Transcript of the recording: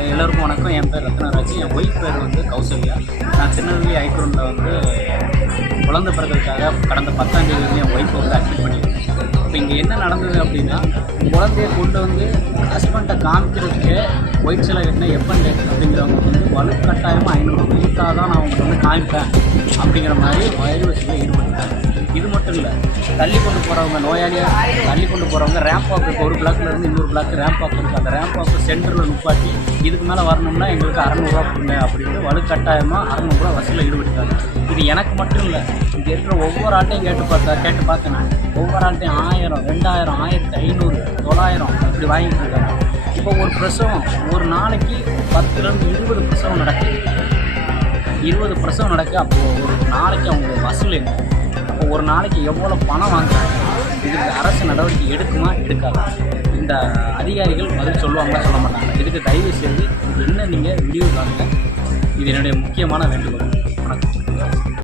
எல்லோருக்கும் வணக்கம். என் பேர் ரத்னராஜ். என் ஒய்ஃப் பேர் வந்து கௌசல்யா. நான் திருநெல்வேலி ஐக்ரூனில் வந்து குழந்தை பிறகுக்காக கடந்த பத்தாம் வந்து என் ஒய்ஃபை வந்து அட்மிட் பண்ணியிருக்கேன். இப்போ இங்கே என்ன நடந்தது அப்படின்னா குழந்தைய கொண்டு வந்து ஹஸ்பண்டை காமிக்கிறதுக்கு ஒயிட் சிலை கட்டின எப்பன் அப்படிங்கிறவங்க வந்து வலுக்கட்டாயமாக ஐநூறு கொடுத்தா தான் நான் அவங்களுக்கு வந்து காமிப்பேன் அப்படிங்கிற மாதிரி வயது வசதியில் ஈடுபட்டுட்டாங்க மட்டும் இல்லை தள்ளி கொண்டு போகிறவங்க நோயாளியாக தள்ளி கொண்டு போகிறவங்க ரேம்ப் வாக் ஒரு பிளாக்லேருந்து இன்னொரு பிளாக் ரேம்ப் வாக் இருக்குது அந்த ரேம்ப் வாக்கு சென்டரில் நிப்பாட்டி இதுக்கு மேலே வரணும்னா எங்களுக்கு அறநூறுவா கொடுங்க அப்படின்ட்டு வலுக்கட்டாயமாக அறநூறுவா வசூலில் ஈடுபடுத்தாங்க இது எனக்கு மட்டும் இல்லை இங்கே இருக்கிற ஒவ்வொரு ஆட்டையும் கேட்டு பார்த்தா கேட்டு பார்த்தேன் நான். ஒவ்வொரு ஆட்டையும் ஆயிரம் ரெண்டாயிரம் ஆயிரத்தி ஐநூறு தொள்ளாயிரம் இப்படி வாங்கிட்டு இருக்காங்க. இப்போ ஒரு பிரசவம் ஒரு நாளைக்கு பத்துலேருந்து இருபது பிரசவம் நடக்குது. இருபது பிரசவம் நடக்க அப்போது ஒரு நாளைக்கு அவங்க வசூல் என்ன? ஒரு நாளைக்கு எவ்வளோ பணம் வாங்குறாங்க? இதுக்கு அரசு நடவடிக்கை எடுக்குமா எடுக்காதா? இந்த அதிகாரிகள் பதில் சொல்லுவாங்களா சொல்ல மாட்டாங்க. இதுக்கு தயவு செய்து என்ன நீங்கள் விடிவு காணுங்க. இது என்னுடைய முக்கியமான வேண்டுகோள்.